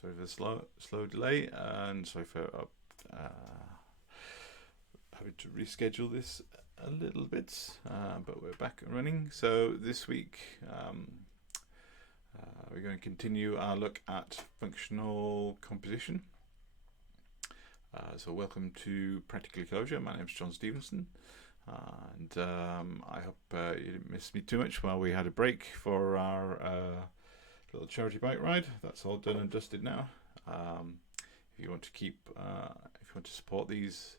Sorry for the slow delay, and sorry for having to reschedule this a little bit, but we're back and running. So this week we're going to continue our look at functional composition. So welcome to Practicalli Clojure. My name is John Stevenson, and I hope you didn't miss me too much while we had a break for our little charity bike ride. That's all done and dusted now. If you want to keep, if you want to support these,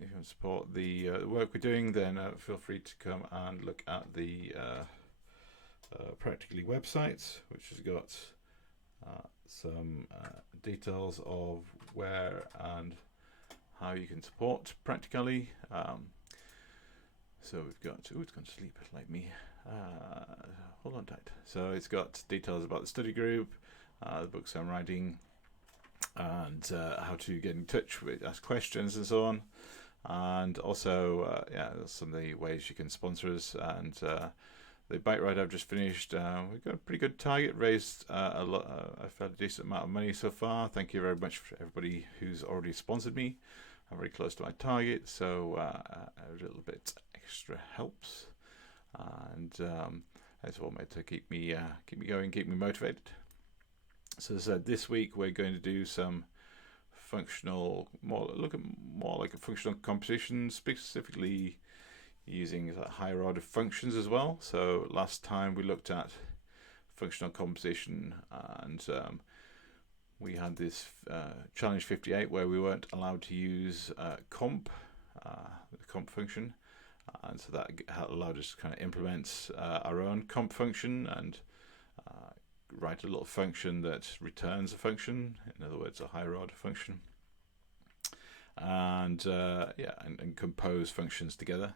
if you want to support the work we're doing, then feel free to come and look at the Practicalli website, which has got some details of where and how you can support Practicalli. So we've got, it's gone to sleep like me. Hold on tight. So it's got details about the study group, the books I'm writing, and how to get in touch with, ask questions and so on. And also, yeah, some of the ways you can sponsor us. And the bike ride I've just finished, we've got a pretty good target, raised a fairly decent amount of money so far. Thank you very much for everybody who's already sponsored me. I'm very close to my target, so a little bit extra helps, and it's all made to keep me going, keep me motivated. So as I said, this week we're going to do some functional, more like a functional composition, specifically using higher order functions as well. So last time we looked at functional composition, and we had this challenge 58 where we weren't allowed to use comp, the comp function, and so that allowed us to kind of implement our own comp function and write a little function that returns a function, in other words a higher order function, and yeah, and compose functions together.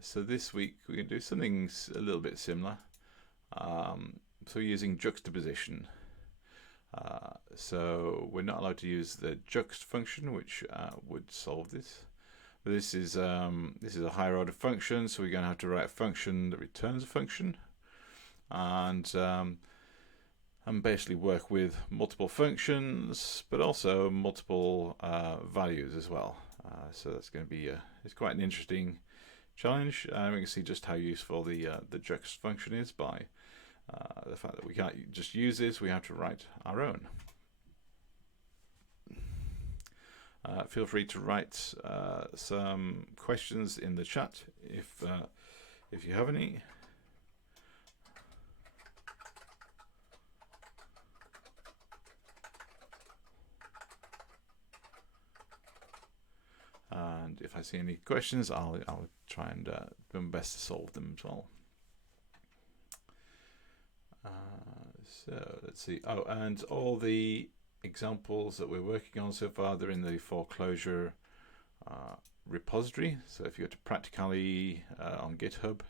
So this week we're going to do something a little bit similar. So using juxtaposition. So we're not allowed to use the juxt function, which would solve this. But this is a higher order function, so we're going to have to write a function that returns a function, and basically work with multiple functions, but also multiple values as well. So that's going to be it's quite an interesting challenge. We can see just how useful the juxt function is by the fact that we can't just use this, we have to write our own. Feel free to write some questions in the chat if you have any. And if I see any questions, I'll try and do my best to solve them as well. So let's see. Oh, and all the examples that we're working on so far, they're in the 4Clojure repository. So if you go to Practicalli on GitHub,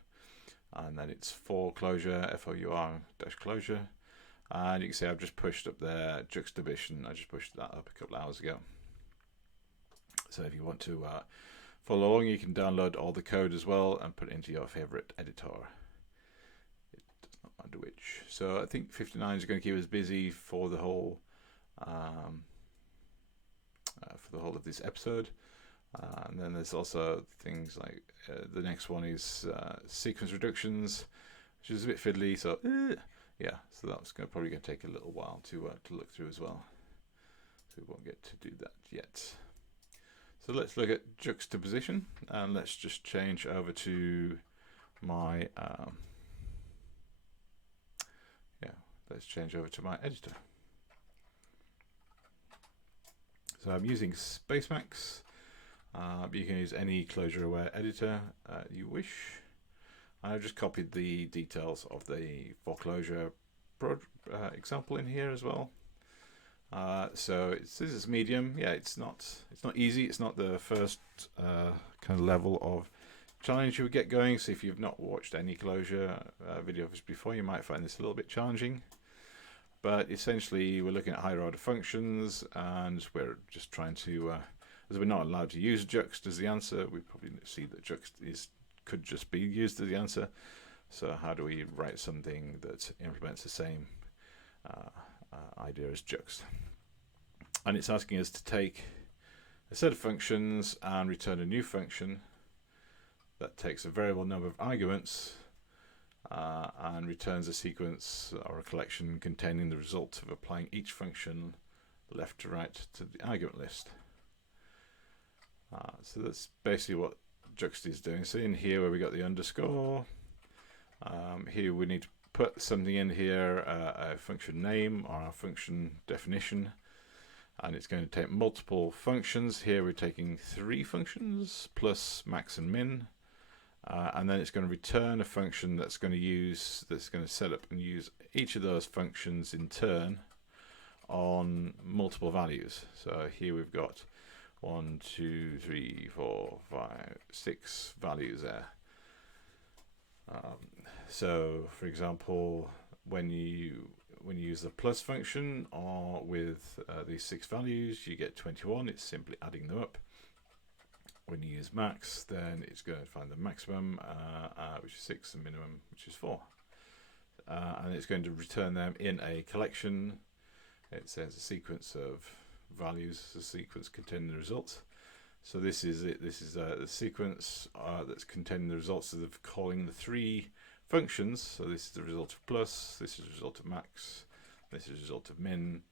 and then it's 4Clojure, FOUR-Clojure, and you can see I've just pushed up there juxtaposition. I just pushed that up a couple of hours ago. So if you want to follow along, you can download all the code as well and put it into your favorite editor. It does not matter which. So I think 59 is going to keep us busy for the whole of this episode. And then there's also things like the next one is sequence reductions, which is a bit fiddly. So yeah, so that's probably going to take a little while to look through as well. So we won't get to do that yet. So let's look at juxtaposition, and let's just change over to my let's change over to my editor. So I'm using Spacemacs, but you can use any Clojure-aware editor you wish. I've just copied the details of the 4Clojure example in here as well. So this is medium. Yeah, it's not easy. It's not the first kind of level of challenge you would get going. So if you've not watched any Clojure videos before, you might find this a little bit challenging. But essentially, we're looking at higher order functions, and we're just trying to, as we're not allowed to use juxt as the answer, we probably see that juxt could just be used as the answer. So how do we write something that implements the same idea as juxt? And it's asking us to take a set of functions and return a new function that takes a variable number of arguments and returns a sequence or a collection containing the result of applying each function left to right to the argument list. So that's basically what juxt is doing. So in here where we got the underscore, here we need to put something in here, a function name or a function definition, and it's going to take multiple functions. Here we're taking 3 functions plus max and min, and then it's going to return a function that's going to set up and use each of those functions in turn on multiple values. So here we've got 1, 2, 3, 4, 5, 6 values there. So for example, when you use the plus function or with these 6 values, you get 21. It's simply adding them up. When you use max, then it's going to find the maximum, which is 6, and minimum, which is 4. And it's going to return them in a collection. It says a sequence of values, a sequence containing the results. So this is it. This is the sequence that's containing the results of calling the 3 functions. So this is the result of plus, this is the result of max, this is the result of min,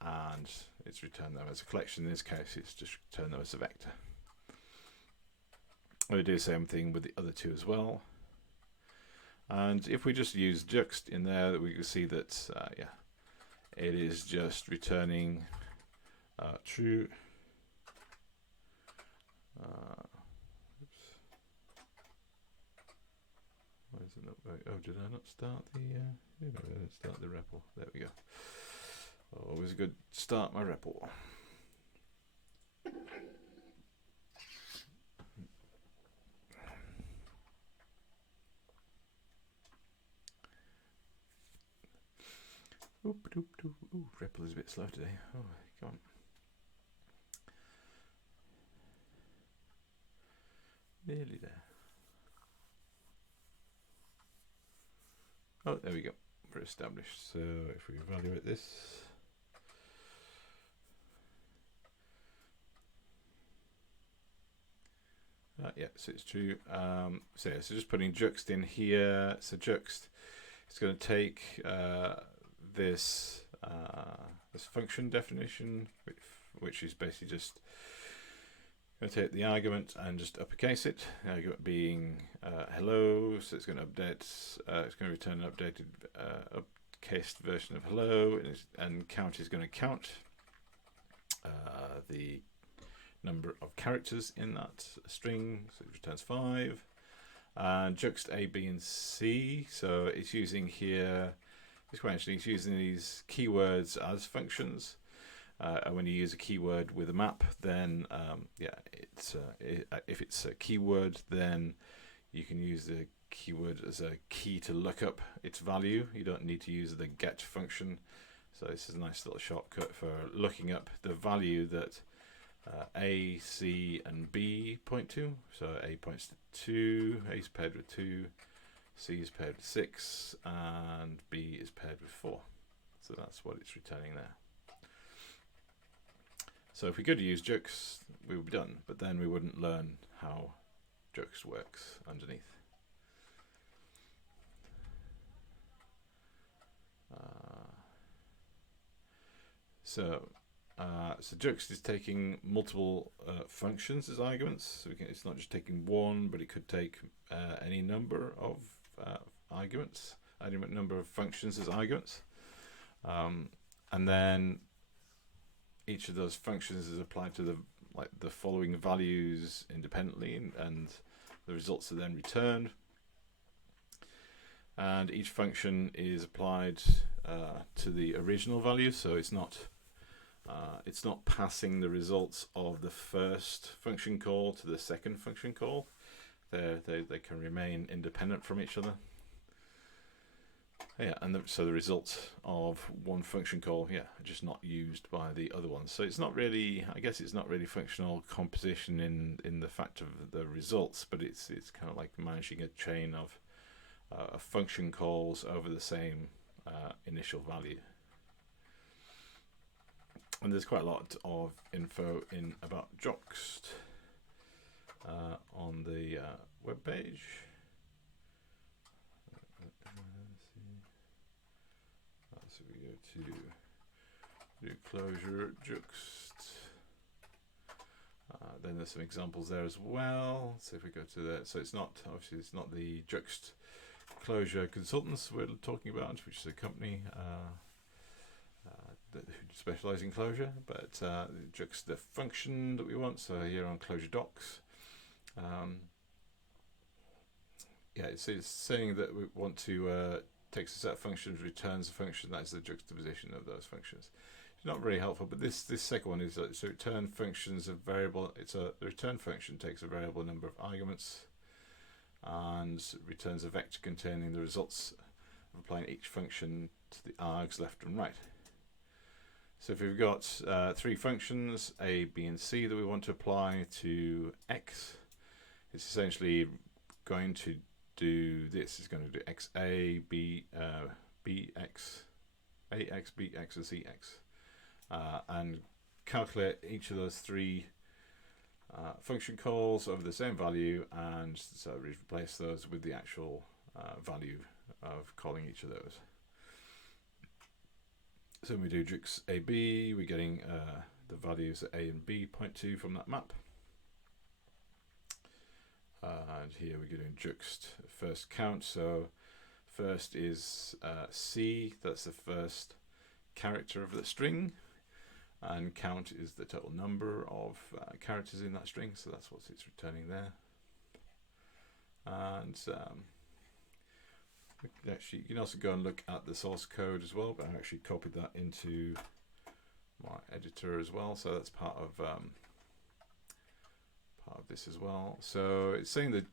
and it's returned them as a collection. In this case, it's just returned them as a vector. We do the same thing with the other 2 as well. And if we just use juxt in there, we can see that it is just returning true. Oops. Why is it not very? Oh, did I not start the? I didn't start the REPL. There we go. Always good. Start my REPL. Ooh, REPL is a bit slow today. Oh, come on. Nearly there. Oh, there we go. We're established. So if we evaluate this, yeah, so it's true. So just putting juxt in here. So juxt, it's going to take this function definition, which is basically just going to take the argument and just uppercase it. The argument being hello, so it's going to update. It's going to return an updated uppercased version of hello, and count is going to count the number of characters in that string. So it returns 5. And juxt A, B, and C. So it's using here. It's using these keywords as functions. And when you use a keyword with a map, then if it's a keyword, then you can use the keyword as a key to look up its value. You don't need to use the get function. So this is a nice little shortcut for looking up the value that A, C, and B point to. So A points to 2, A is paired with 2, C is paired with 6, and B is paired with 4. So that's what it's returning there. So if we could use juxt, we would be done, but then we wouldn't learn how juxt works underneath. So juxt is taking multiple functions as arguments. So it's not just taking one, but it could take any number of arguments, any number of functions as arguments, and then each of those functions is applied to the following values independently, and the results are then returned. And each function is applied to the original value, so it's not passing the results of the first function call to the second function call. They can remain independent from each other. Yeah, and so the results of one function call, are just not used by the other ones. So it's not really, I guess it's not really functional composition in the fact of the results, but it's kind of like managing a chain of function calls over the same initial value. And there's quite a lot of info in about juxt on the web page. So we go to Clojure juxt. Then there's some examples there as well. So if we go to that, so it's not obviously it's not the juxt-Clojure consultants we're talking about, which is a company who specialize in Clojure, but juxt the function that we want. So here on Clojure docs, yeah, it's saying that we want to takes a set of functions, returns a function. That's the juxtaposition of those functions. It's not very helpful, but this second one is so return functions of variable. The return function takes a variable number of arguments and returns a vector containing the results of applying each function to the args left and right. So if we've got 3 functions, a, b, and c, that we want to apply to x, it's essentially going to do this. It's going to do x a, b, bx, ax, bx, and cx. And calculate each of those 3 function calls over the same value, and so replace those with the actual value of calling each of those. So when we do juxt AB, we're getting the values that A and B point to from that map. And here we're doing juxt first count. So first is C, that's the first character of the string, and count is the total number of characters in that string, so that's what it's returning there. And actually, you can also go and look at the source code as well, but I actually copied that into my editor as well, so that's part of this as well. So it's saying the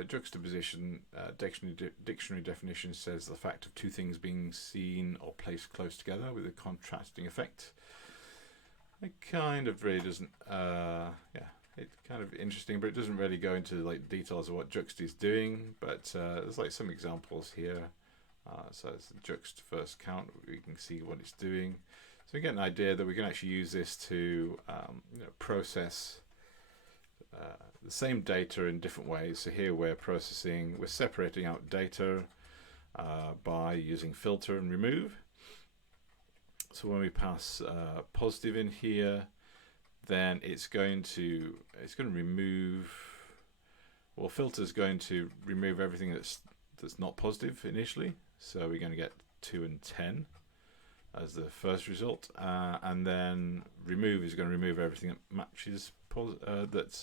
juxtaposition dictionary definition says the fact of 2 things being seen or placed close together with a contrasting effect. It kind of really doesn't, yeah, it's kind of interesting, but it doesn't really go into like details of what juxt is doing. But there's like some examples here. So it's the juxt first count. We can see what it's doing. So we get an idea that we can actually use this to process the same data in different ways. So here we're separating out data by using filter and remove. So when we pass positive in here, then it's going to remove. Well, filter is going to remove everything that's not positive initially. So we're going to get 2 and 10 as the first result, and then remove is going to remove everything that matches that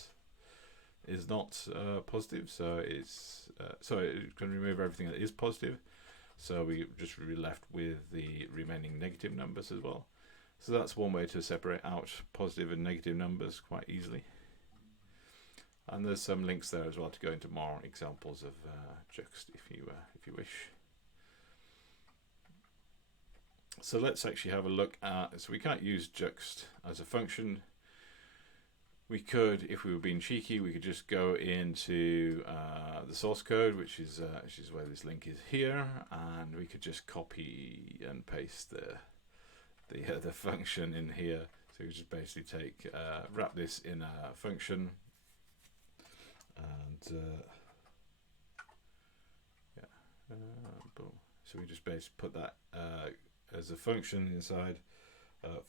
is not positive. So it's going to remove everything that is positive. So we just be left with the remaining negative numbers as well. So that's one way to separate out positive and negative numbers quite easily. And there's some links there as well to go into more examples of juxt if you wish. So let's actually have a look at. So we can't use juxt as a function. We could, if we were being cheeky, we could just go into the source code, which is where this link is here, and we could just copy and paste the function in here. So we just basically take wrap this in a function, and boom. So we just basically put that as a function inside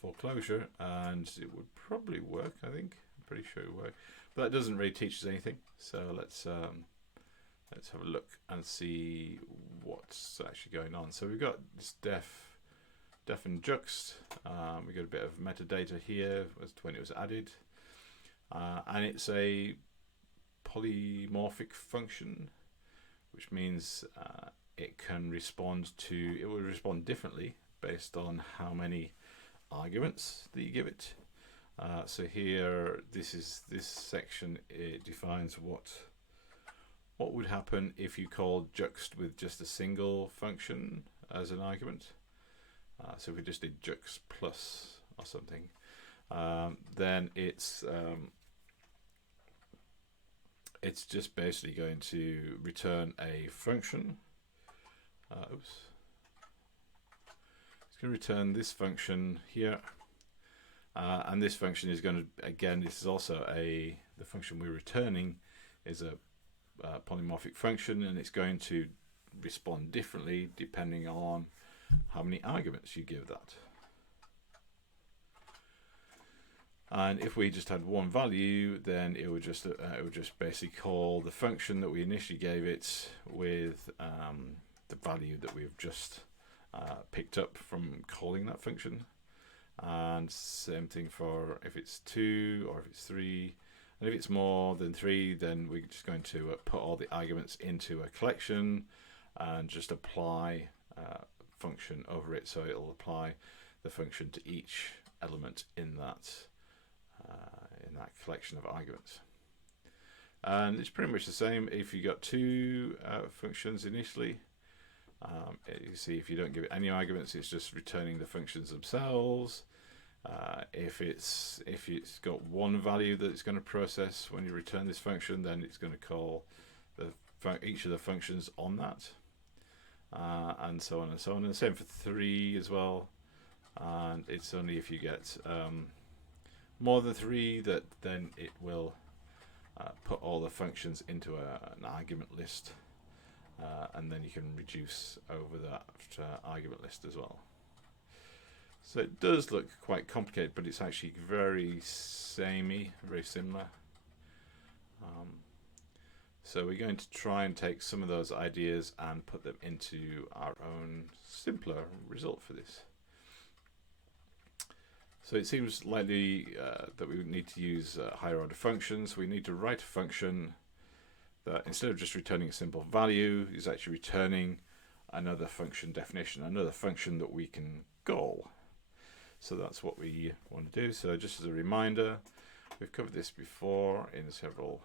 4Clojure, and it would probably work. I think. Pretty sure it worked, but that doesn't really teach us anything. So let's have a look and see what's actually going on. So we've got this def and juxt. We got a bit of metadata here as to when it was added, and it's a polymorphic function, which means it will respond differently based on how many arguments that you give it. So here, this section, it defines what would happen if you called juxt with just a single function as an argument. So if we just did juxt plus or something, then it's just basically going to return a function. Oops. It's going to return this function here, and this function is going to, again, this is also the function we're returning is a polymorphic function, and it's going to respond differently depending on how many arguments you give that. And if we just had one value, then it would just basically call the function that we initially gave it with the value that we've just picked up from calling that function. And same thing for if it's 2 or if it's 3. And if it's more than 3, then we're just going to put all the arguments into a collection and just apply function over it. So it'll apply the function to each element in that collection of arguments. And it's pretty much the same if you got 2 functions initially. You see, if you don't give it any arguments, it's just returning the functions themselves. If it's got one value that it's going to process when you return this function, then it's going to call each of the functions on that, and so on and so on. And the same for 3 as well. And it's only if you get more than 3 that then it will put all the functions into an argument list, and then you can reduce over that argument list as well. So it does look quite complicated, but it's actually very samey, very similar. So we're going to try and take some of those ideas and put them into our own simpler result for this. So it seems likely that we would need to use higher order functions. We need to write a function that, instead of just returning a simple value, is actually returning another function definition, another function that we can call. So that's what we want to do. So just as a reminder, we've covered this before in several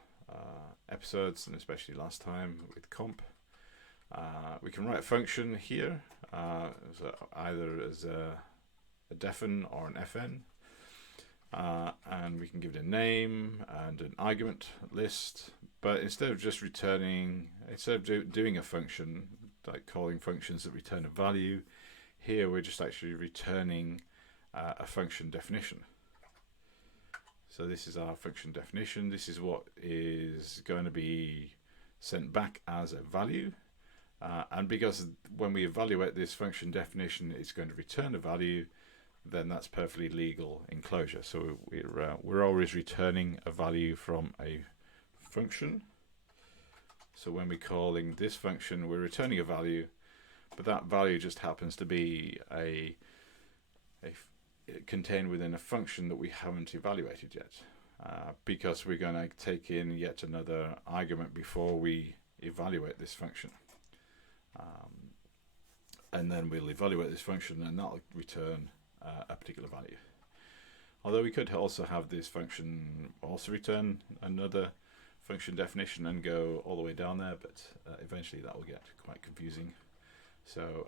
episodes, and especially last time with comp. We can write a function here, either as a defn or an fn, and we can give it a name and an argument list. But instead of just returning, instead of doing a function like calling functions that return a value, here we're just actually returning a function definition. So this is our function definition. This is what is going to be sent back as a value, and because when we evaluate this function definition, it's going to return a value, then that's perfectly legal in Clojure. So we're always returning a value from a function. So when we're calling this function, we're returning a value, but that value just happens to be contained within a function that we haven't evaluated yet, because we're going to take in yet another argument before we evaluate this function. And then we'll evaluate this function, and that'll return a particular value. Although we could also have this function also return another function definition and go all the way down there, but eventually that will get quite confusing. So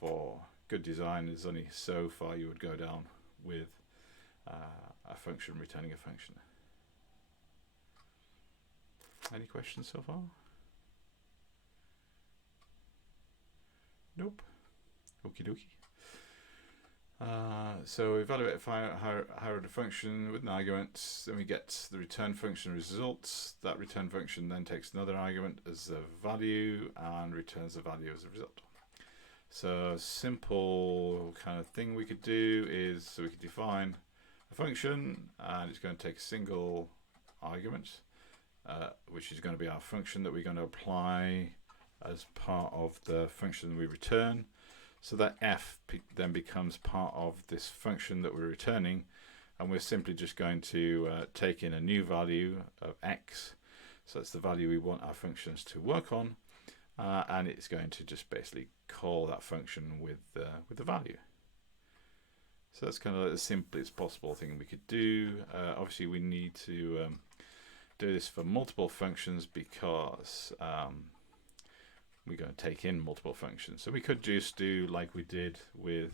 for good design, there's only so far you would go down with a function returning a function. Any questions so far? Nope. Okie dokie. So we evaluate a higher order function with an argument, then we get the return function results. That return function then takes another argument as a value and returns the value as a result. So simple kind of thing we could do is, so we could define a function, and it's going to take a single argument, which is going to be our function that we're going to apply as part of the function we return. So that f then becomes part of this function that we're returning, and we're simply just going to take in a new value of x. So that's the value we want our functions to work on, and it's going to just basically call that function with the value. So that's kind of like the simplest possible thing we could do. Obviously we need to do this for multiple functions because we're going to take in multiple functions. So we could just do like we did with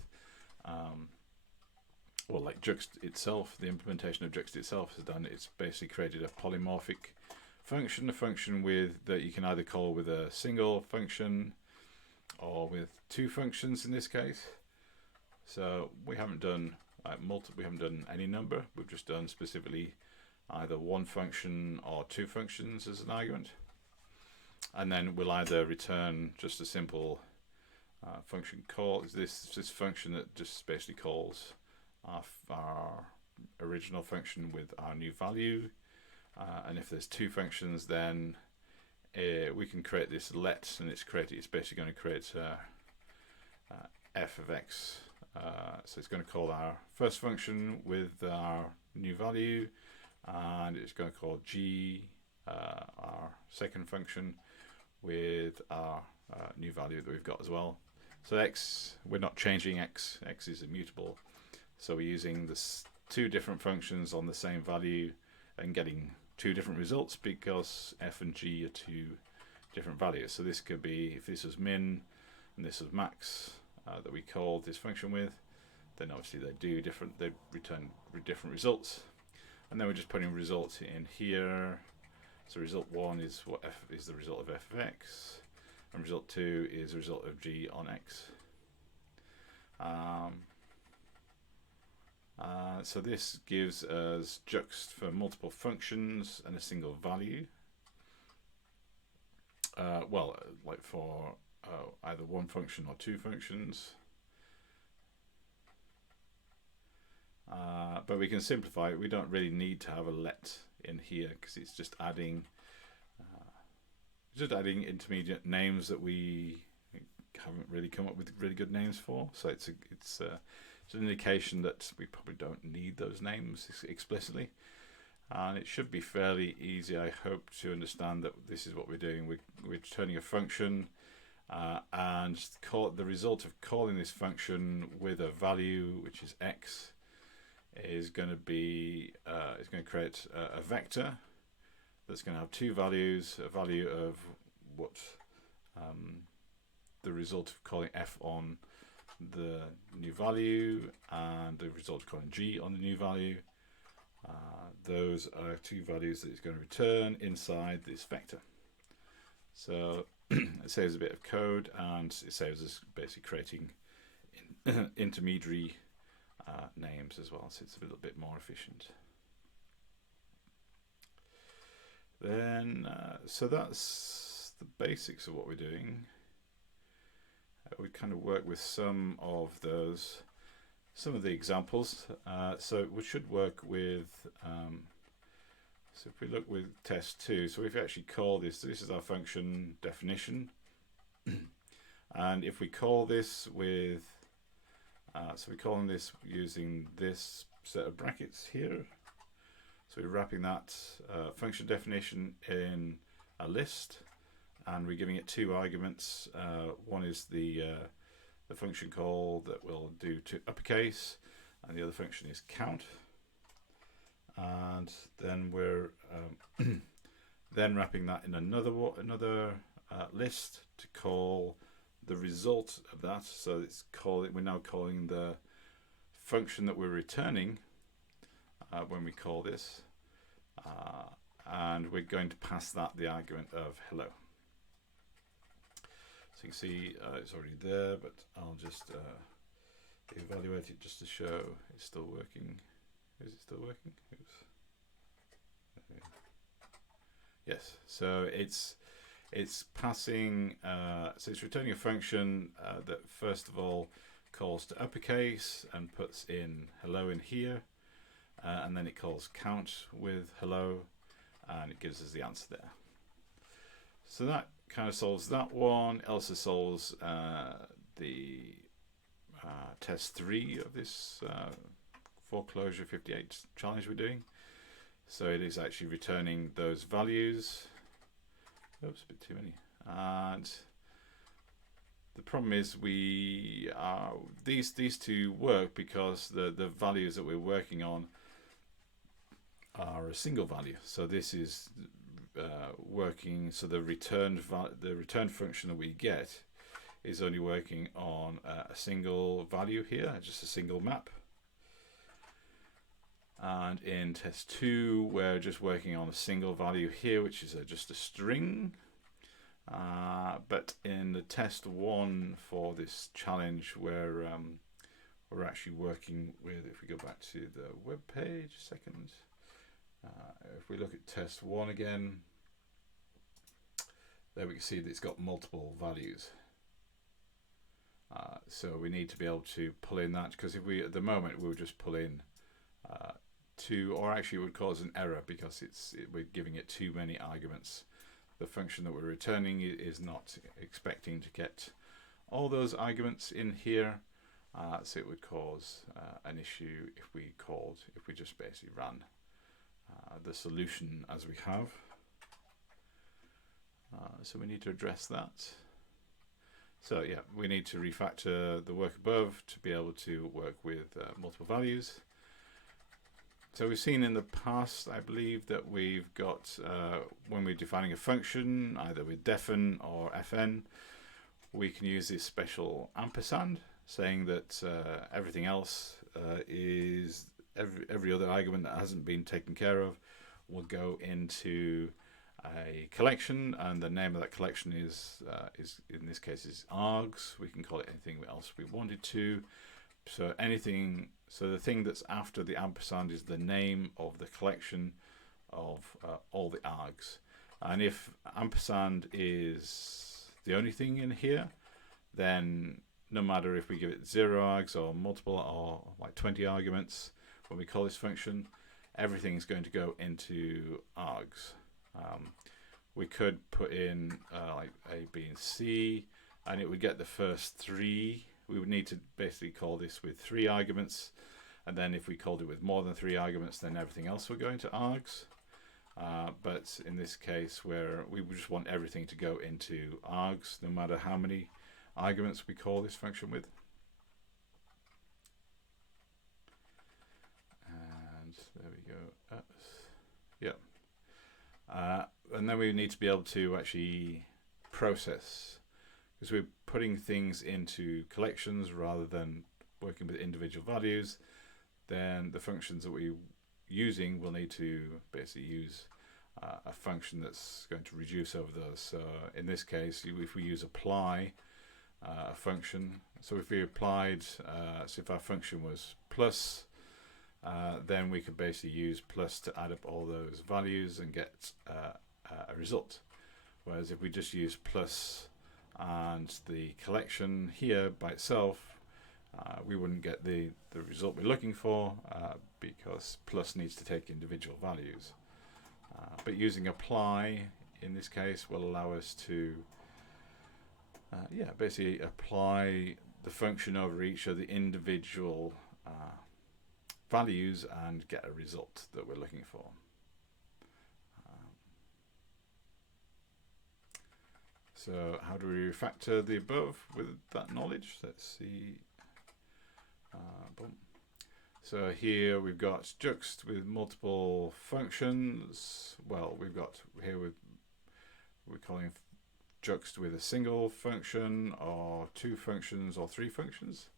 well, like juxt itself. The implementation of juxt itself has done, it's basically created a polymorphic function, a function with that you can either call with a single function or with two functions in this case. So we haven't done we haven't done any number. We've just done specifically either one function or two functions as an argument, and then we'll either return just a simple function call. This function that just basically calls our original function with our new value, and if there's two functions, then we can create this let, and it's basically going to create f of x. So it's going to call our first function with our new value, and it's going to call g, our second function, with our new value that we've got as well. So x, we're not changing x is immutable, so we're using this two different functions on the same value and getting two different results because f and g are two different values. So this could be, if this was min and this was max that we called this function with, then obviously they return different results, and then we're just putting results in here. So result 1 is what f is the result of f of x, and result 2 is the result of g on x. So this gives us juxt for multiple functions and a single value. Like for either one function or two functions. But we can simplify it. We don't really need to have a let in here because it's just adding intermediate names that we haven't really come up with really good names for. So it's an indication that we probably don't need those names explicitly, and it should be fairly easy, I hope, to understand that this is what we're doing. We're turning a function, and the result of calling this function with a value which is x is going to be is going to create a vector that's going to have two values, a value of what the result of calling f on the new value and the result of calling g on the new value. Those are two values that it's going to return inside this vector. So it saves a bit of code, and it saves us basically creating intermediary names as well, so it's a little bit more efficient. Then, so that's the basics of what we're doing. We kind of work with some of the examples. So we should work with, so if we look with test 2, so if we actually call this is our function definition. And if we call this with, so we're calling this using this set of brackets here. So we're wrapping that function definition in a list, and we're giving it two arguments. One is the function call that will do to uppercase, and the other function is count. And then we're then wrapping that in another list to call the result of that. So we're now calling the function that we're returning when we call this, and we're going to pass that the argument of hello. So you can see it's already there, but I'll just evaluate it just to show it's still working. Is it still working? Oops. Yes. So it's passing. So it's returning a function that first of all calls to uppercase and puts in hello in here, and then it calls count with hello, and it gives us the answer there. So that kind of solves that one. It also solves the test 3 of this 4Clojure 58 challenge we're doing. So it is actually returning those values. Oops, a bit too many. And the problem is these two work because the values that we're working on are a single value. So this is working. So the return function that we get is only working on a single value here, just a single map. And in test 2, we're just working on a single value here, which is just a string. But in the test 1 for this challenge, we're actually working with, if we go back to the web page a second, if we look at test 1 again, there we can see that it's got multiple values. So we need to be able to pull in that, because if we, at the moment, we'll just pull in 2, or actually it would cause an error because we're giving it too many arguments. The function that we're returning is not expecting to get all those arguments in here, so it would cause an issue if we just basically ran the solution as we have. So we need to address that. So yeah, we need to refactor the work above to be able to work with multiple values. So we've seen in the past, I believe, that we've got, when we're defining a function, either with defn or fn, we can use this special ampersand, saying that everything else is, every other argument that hasn't been taken care of will go into a collection, and the name of that collection is in this case is args. We can call it anything else we wanted to. So anything, so the thing that's after the ampersand is the name of the collection of all the args. And if ampersand is the only thing in here, then no matter if we give it 0 args or multiple or like 20 arguments, when we call this function, everything is going to go into args. We could put in like A, B, and C, and it would get the first 3. We would need to basically call this with 3 arguments, and then if we called it with more than 3 arguments, then everything else would go into args. But in this case, where we just want everything to go into args, no matter how many arguments we call this function with. And there we go. Yeah. And then we need to be able to actually process, because we're putting things into collections rather than working with individual values. Then the functions that we're using will need to basically use a function that's going to reduce over those. So in this case, if we use apply a function, so if we applied, so if our function was plus, then we could basically use plus to add up all those values and get a result. Whereas if we just use plus and the collection here by itself, we wouldn't get the result we're looking for, because plus needs to take individual values. But using apply in this case will allow us to basically apply the function over each of the individual values and get a result that we're looking for. So how do we refactor the above with that knowledge? Let's see. Boom. So here we've got juxt with multiple functions. Well, we've got here we're calling juxt with a single function, or 2 functions, or 3 functions.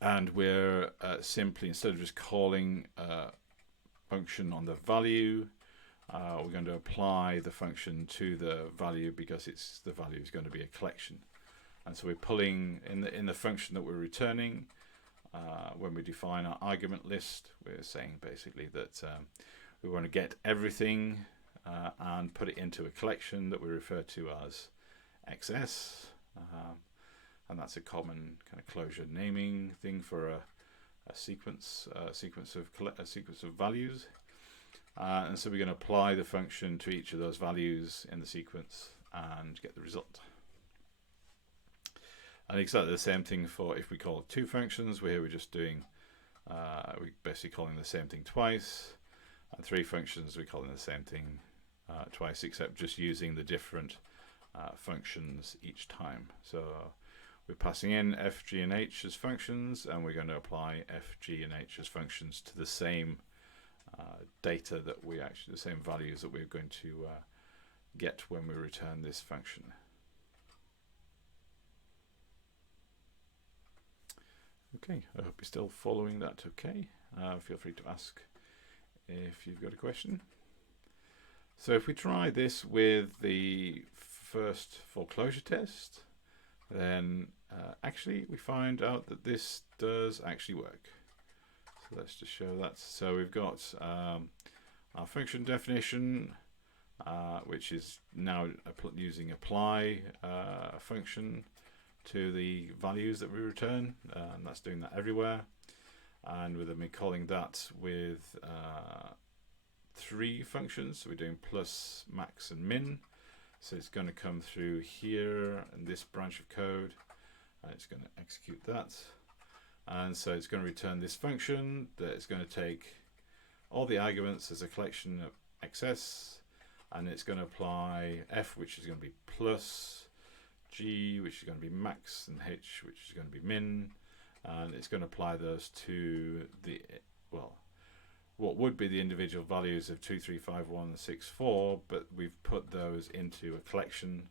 And we're simply, instead of just calling a function on the value, we're going to apply the function to the value, because the value is going to be a collection. And so we're pulling in the function that we're returning. When we define our argument list, we're saying basically that we want to get everything and put it into a collection that we refer to as XS. And that's a common kind of Clojure naming thing for a sequence of values. And so we're going to apply the function to each of those values in the sequence and get the result. And exactly the same thing for if we call 2 functions, where we're just doing, we're basically calling the same thing twice. And 3 functions, we're calling the same thing twice, except just using the different functions each time. So we're passing in f, g, and h as functions, and we're going to apply f, g, and h as functions to the same data that the same values that we're going to get when we return this function. Okay, I hope you're still following that okay. Feel free to ask if you've got a question. So if we try this with the first 4Clojure test, then actually we find out that this does actually work. So let's just show that. So we've got our function definition, which is now using apply function to the values that we return, and that's doing that everywhere. And with me calling that with 3 functions, so we're doing plus, max, and min. So it's going to come through here in this branch of code, and it's going to execute that. And so it's going to return this function that is going to take all the arguments as a collection of XS, and it's going to apply F, which is going to be plus, G, which is going to be max, and H, which is going to be min, and it's going to apply those to the, well, what would be the individual values of 2, 3, 5, 1, 6, 4, but we've put those into a collection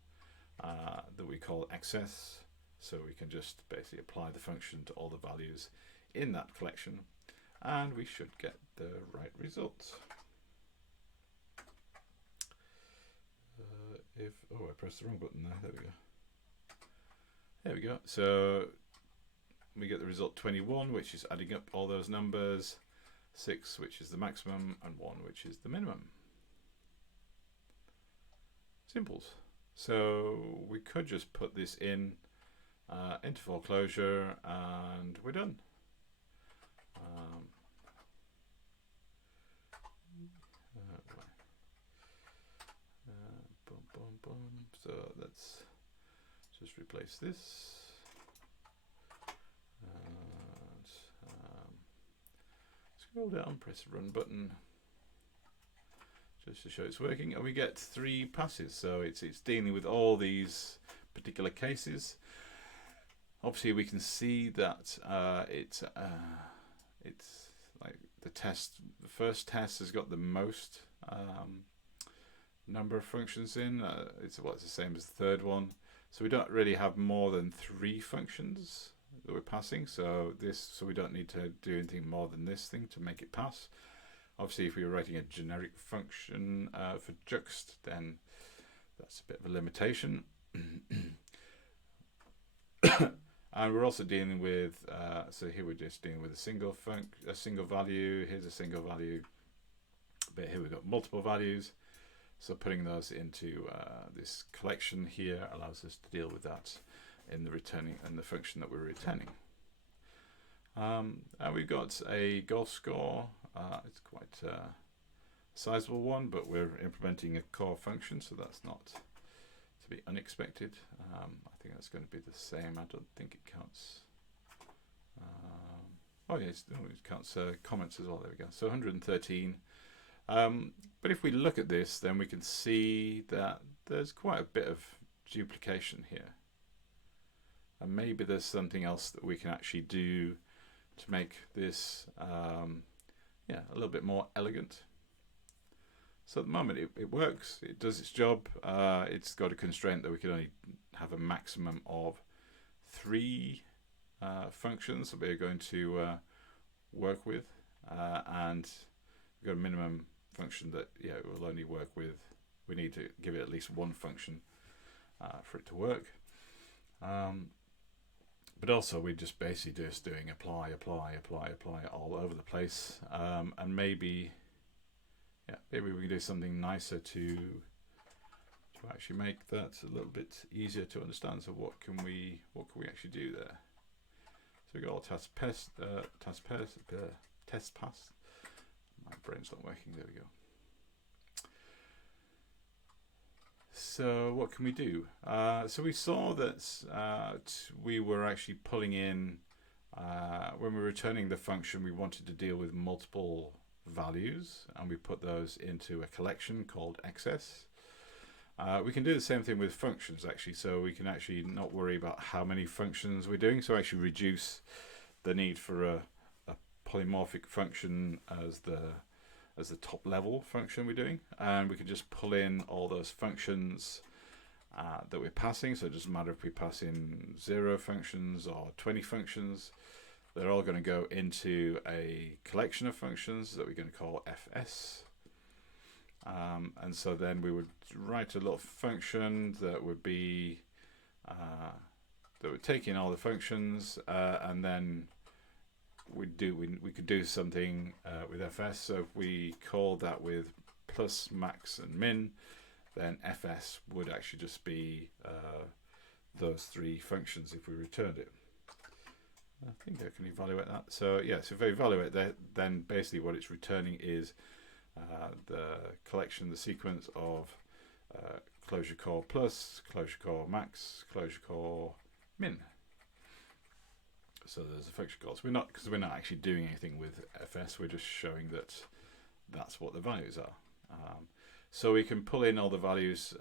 that we call XS, so we can just basically apply the function to all the values in that collection, and we should get the right result. I pressed the wrong button there. There we go. There we go. So we get the result 21, which is adding up all those numbers, 6, which is the maximum, and 1, which is the minimum. Simples. So we could just put this in into 4Clojure, and we're done. So let's just replace this. And, scroll down, press the run button just to show it's working, and we get 3 passes. So it's dealing with all these particular cases. Obviously, we can see that it's like the first test has got the most number of functions in. It's the same as the third one, so we don't really have more than 3 functions that we're passing. So we don't need to do anything more than this thing to make it pass. Obviously, if we were writing a generic function for juxt, then that's a bit of a limitation. And we're also dealing with so here we're just dealing with a single value. Here's a single value, but here we've got multiple values. So putting those into this collection here allows us to deal with that in the returning and the function that we're returning. And we've got a golf score. It's quite a sizable one, but we're implementing a core function, so that's not to be unexpected. I think that's going to be the same. I don't think it counts. Oh yeah, it counts comments as well. There we go. So 113. But if we look at this, then we can see that there's quite a bit of duplication here. And maybe there's something else that we can actually do to make this a little bit more elegant. So at the moment it works, it does its job. It's got a constraint that we can only have a maximum of 3 functions that we're going to work with, and we've got a minimum function that it will only work with. We need to give it at least 1 function for it to work. But also we're just basically just doing apply all over the place, and maybe we can do something nicer to actually make that a little bit easier to understand. So what can we actually do there? So we got all test pass. My brain's not working. There we go. So what can we do? So we saw that we were actually pulling in, when we were returning the function, we wanted to deal with multiple values, and we put those into a collection called XS. We can do the same thing with functions actually, so we can actually not worry about how many functions we're doing, so actually reduce the need for a polymorphic function as the top level function we're doing, and we can just pull in all those functions that we're passing. So it doesn't matter if we pass in 0 functions or 20 functions, They're all going to go into a collection of functions that we're going to call fs. And so then we would write a little function that would be that would take in all the functions, and then we could do something with fs. So if we call that with plus, max, and min, then fs would actually just be those three functions if we returned it. I think I can evaluate that. So yes, if I evaluate that, then basically what it's returning is the collection, the sequence of clojure core plus, clojure core max, clojure core min. So there's a function call. So because we're not actually doing anything with fs, we're just showing that that's what the values are. So we can pull in all the values.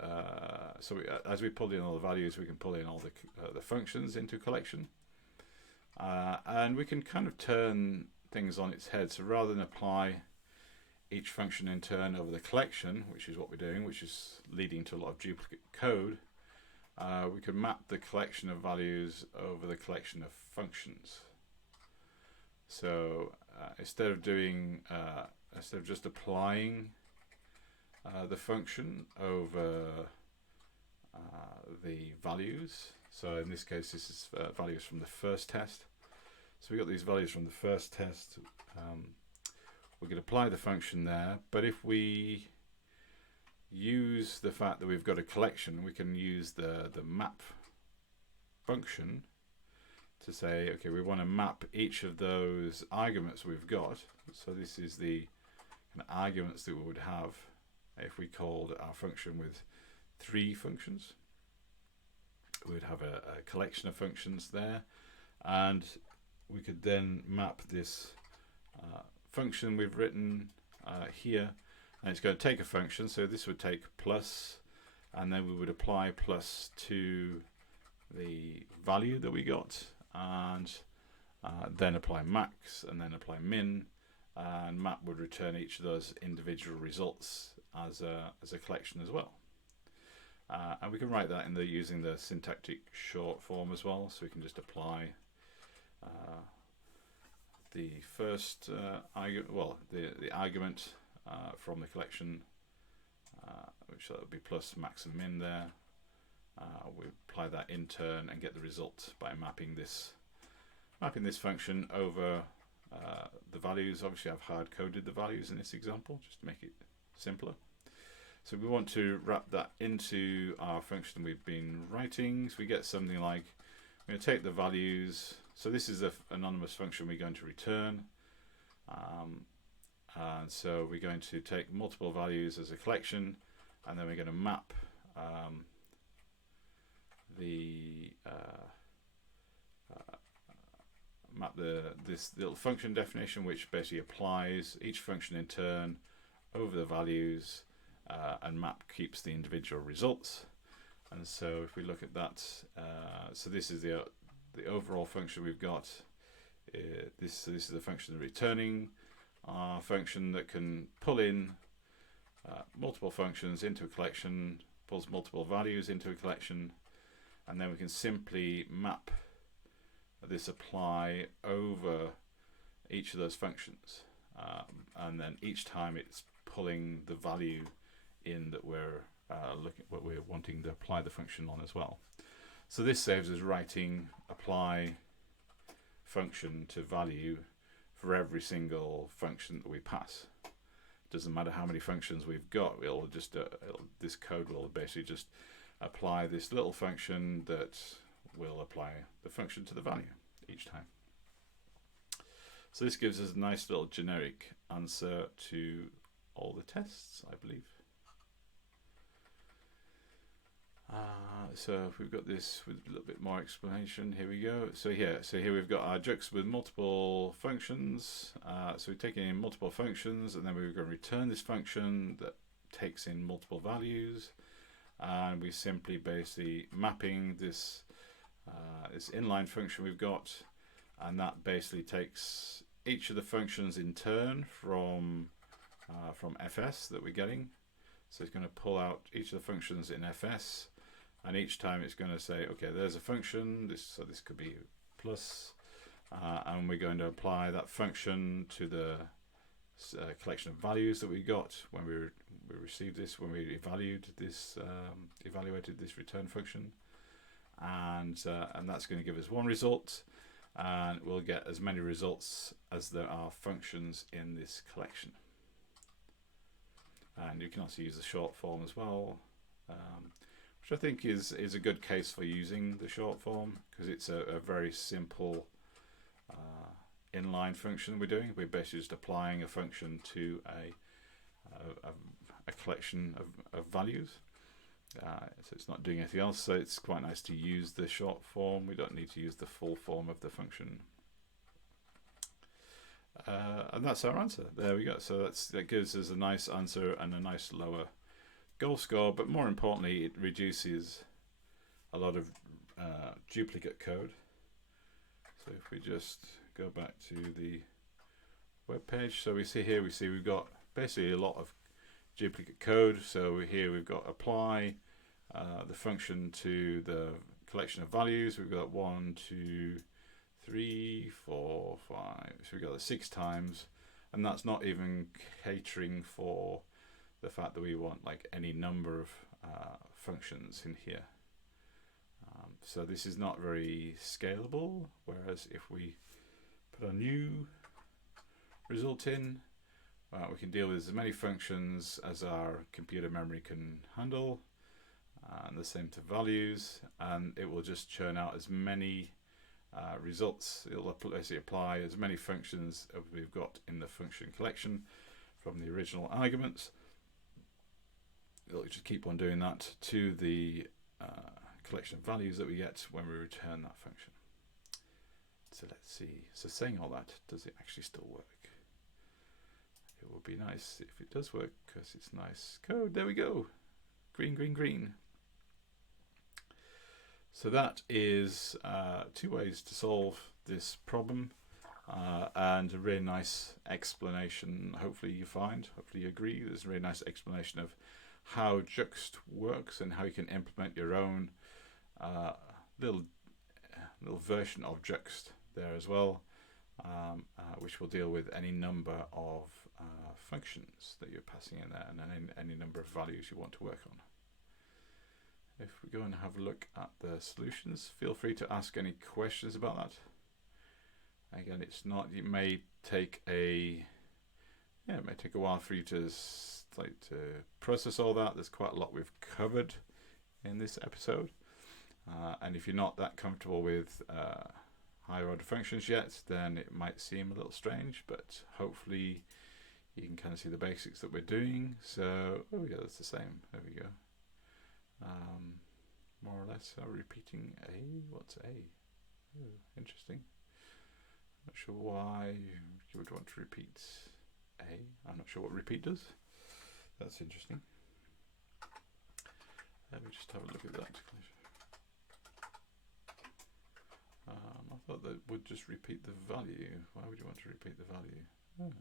As we pull in all the values, we can pull in all the functions into a collection, and we can kind of turn things on its head. So rather than apply each function in turn over the collection, which is what we're doing, which is leading to a lot of duplicate code, we can map the collection of values over the collection of functions. So instead of just applying the function over the values, so in this case this is values from the first test. So we got these values from the first test. We could apply the function there, but if we use the fact that we've got a collection, we can use the map function to say, okay, we want to map each of those arguments we've got. So this is the kind of arguments that we would have if we called our function with three functions. We would have a collection of functions there, and we could then map this function we've written here, and it's going to take a function. So this would take plus, and then we would apply plus to the value that we got, and then apply max, and then apply min, and map would return each of those individual results as a collection as well. And we can write that using the syntactic short form as well. So we can just apply the first the argument from the collection, which that would be plus, max, and min there. We apply that in turn and get the result by mapping this function over the values. Obviously I've hard coded the values in this example just to make it simpler. So we want to wrap that into our function we've been writing. So we get something like, we're going to take the values. So this is an anonymous function we're going to return. And so we're going to take multiple values as a collection, and then we're going to map this little function definition, which basically applies each function in turn over the values, and map keeps the individual results. And so if we look at that, so this is the overall function we've got. This is the function returning our function that can pull in multiple functions into a collection, pulls multiple values into a collection, and then we can simply map this apply over each of those functions, and then each time it's pulling the value in that we're wanting to apply the function on as well. So this saves us writing apply function to value for every single function that we pass. Doesn't matter how many functions we've got, this code will basically just apply this little function that will apply the function to the value each time. So this gives us a nice little generic answer to all the tests, I believe. So if we've got this with a little bit more explanation, here we go. So here we've got our juxt with multiple functions. So we're taking in multiple functions, and then we're going to return this function that takes in multiple values, and we simply basically mapping this this inline function we've got, and that basically takes each of the functions in turn from fs that we're getting. So it's going to pull out each of the functions in fs, and each time it's going to say, okay, there's a function, so this could be plus, and we're going to apply that function to the collection of values that we got when we received this, when we evaluated this return function, and that's going to give us one result, and we'll get as many results as there are functions in this collection. And you can also use the short form as well, which I think is a good case for using the short form, because it's a very simple inline function we're doing. We're basically just applying a function to a collection of values. So it's not doing anything else, so it's quite nice to use the short form. We don't need to use the full form of the function. And that's our answer. There we go. So that gives us a nice answer and a nice lower goal score, but more importantly, it reduces a lot of duplicate code. So if we just go back to the web page, so we see we've got basically a lot of duplicate code. So here we've got apply the function to the collection of values. We've got 1, 2, 3, 4, 5. So we've got that 6 times, and that's not even catering for the fact that we want like any number of functions in here. So this is not very scalable, whereas if we put a new result in, we can deal with as many functions as our computer memory can handle, and the same to values, and it will just churn out as many results. It'll basically apply as many functions as we've got in the function collection from the original arguments. It'll just keep on doing that to the collection of values that we get when we return that function. So let's see. So saying all that, does it actually still work? It would be nice if it does work, because it's nice code. There we go. Green, green, green. So that is 2 ways to solve this problem, and a really nice explanation. Hopefully you agree. There's a really nice explanation of how Juxt works and how you can implement your own little version of Juxt there as well, which will deal with any number of functions that you're passing in there, and any number of values you want to work on. If we go and have a look at the solutions, feel free to ask any questions about that. Again, it may take a while for you to process all that. There's quite a lot we've covered in this episode, and if you're not that comfortable with higher order functions yet, then it might seem a little strange, but hopefully you can kind of see the basics that we're doing. So, oh yeah, that's the same. There we go. More or less, repeating A. What's A? Oh, interesting. Not sure why you would want to repeat A. I'm not sure what repeat does. That's interesting. Let me just have a look at that. I thought that would just repeat the value. Why would you want to repeat the value? Oh.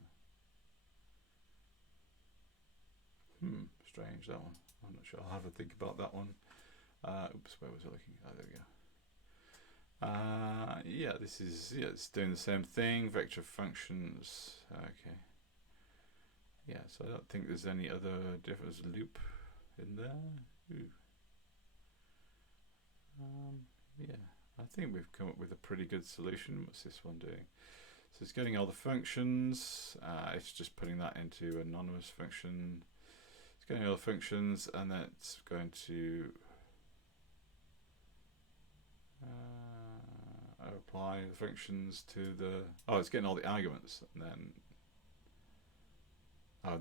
Strange, that one. I'm not sure. I'll have a think about that one. Oops, where was I looking? Oh, there we go. Yeah, this is it's doing the same thing. Vector functions. Okay. Yeah, so I don't think there's any other difference. Loop in there. Ooh. Yeah, I think we've come up with a pretty good solution. What's this one doing? So it's getting all the functions. It's just putting that into anonymous function. It's getting all the functions, and then it's going to apply the functions to the. Oh, it's getting all the arguments, and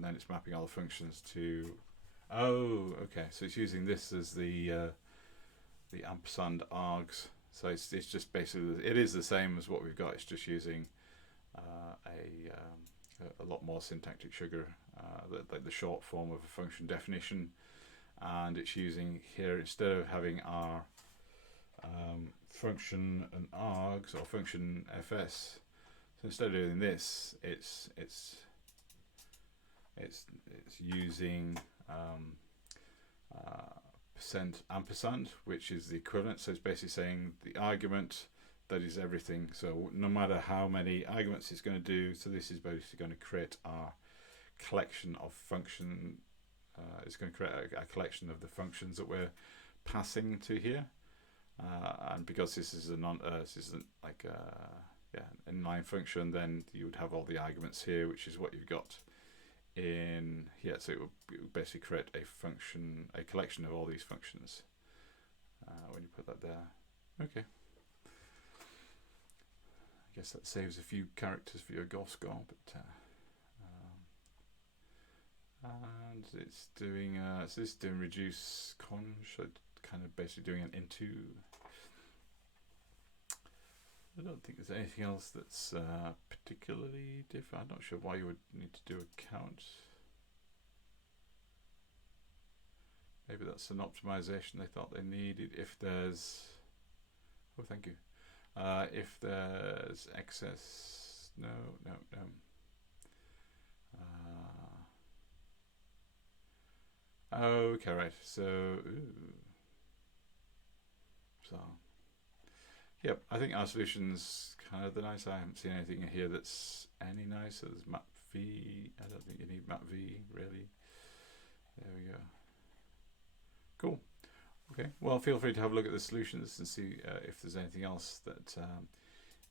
then it's mapping all the functions to. Oh, okay. So it's using this as the ampersand args. So it's just basically it is the same as what we've got. It's just using a lot more syntactic sugar, like the short form of a function definition, and it's using here, instead of having our function and args or function fs. So instead of doing this, it's using percent ampersand, which is the equivalent. So it's basically saying the argument that is everything. So no matter how many arguments it's going to do, so this is basically going to create our collection of function. It's going to create a collection of the functions that we're passing to here, and because this is this isn't like an inline function, then you would have all the arguments here, which is what you've got in here. So it would basically create a function, a collection of all these functions when you put that there. Okay. I guess that saves a few characters for your Go score, but and it's doing so this is doing reduce conj, so kind of basically doing an into. I don't think there's anything else that's particularly different. I'm not sure why you would need to do a count. Maybe that's an optimization they thought they needed. If there's, oh, thank you. If there's excess, no. Okay, right. So, yep. I think our solution's kind of the nice. I haven't seen anything in here that's any nicer. There's map v. I don't think you need map v really. There we go. Cool. Okay, well, feel free to have a look at the solutions and see if there's anything else that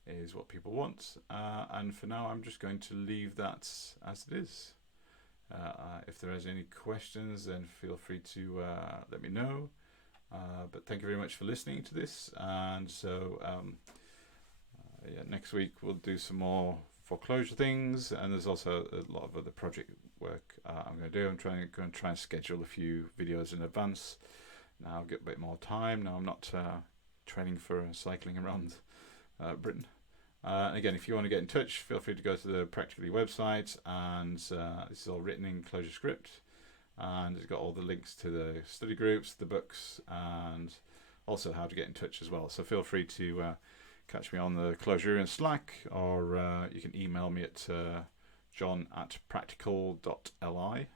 is what people want. And for now, I'm just going to leave that as it is. If there is any questions, then feel free to let me know. But thank you very much for listening to this. And so, yeah, next week we'll do some more 4Clojure things, and there's also a lot of other project work I'm going to do. I'm going to try and schedule a few videos in advance. Now I'll get a bit more time. Now I'm not training for cycling around Britain. And again, if you want to get in touch, feel free to go to the Practicalli website, and this is all written in ClojureScript, and it's got all the links to the study groups, the books, and also how to get in touch as well. So feel free to catch me on the Clojure in Slack, or you can email me at john@practical.li.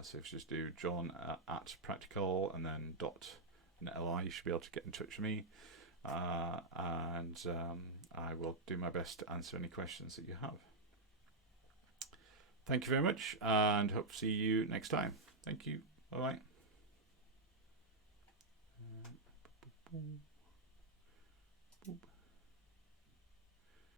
So if you just do john@practical and then .li, you should be able to get in touch with me. And I will do my best to answer any questions that you have. Thank you very much, and hope to see you next time. Thank you. Bye-bye.